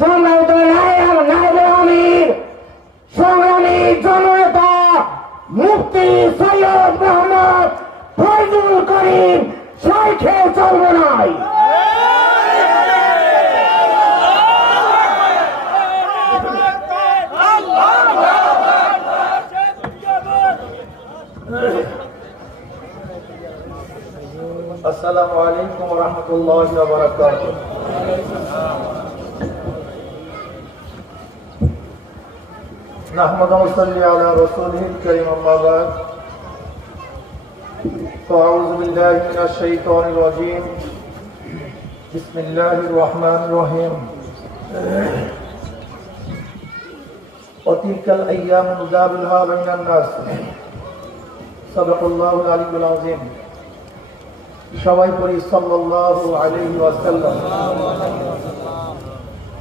সম্মানিত নায়েবে আমির সংগ্রামী জননেতা মুফতি সৈয়দ মোহাম্মদ ফয়জুল করিম শাইখে চরমোনাই। আসসালামু আলাইকুম ওয়া রাহমাতুল্লাহি ওয়া বারাকাতুহু। নাহমাদু ওয়া নুসাল্লি আলা রাসূলিল কারীম, আম্মা বা'দ। ফাআউযু বিল্লাহি মিনাশ শাইতানির রাজীম। বিসমিল্লাহির রাহমানির রহিম। ওয়া তিলকাল আইয়ামু নুদাবিলুহা বাইনান নাস। সাদাকাল্লাহুল আলিয়্যুল আযীম। সবাই পড়ি সাল্লাল্লাহু আলাইহি ওয়াসাল্লাম।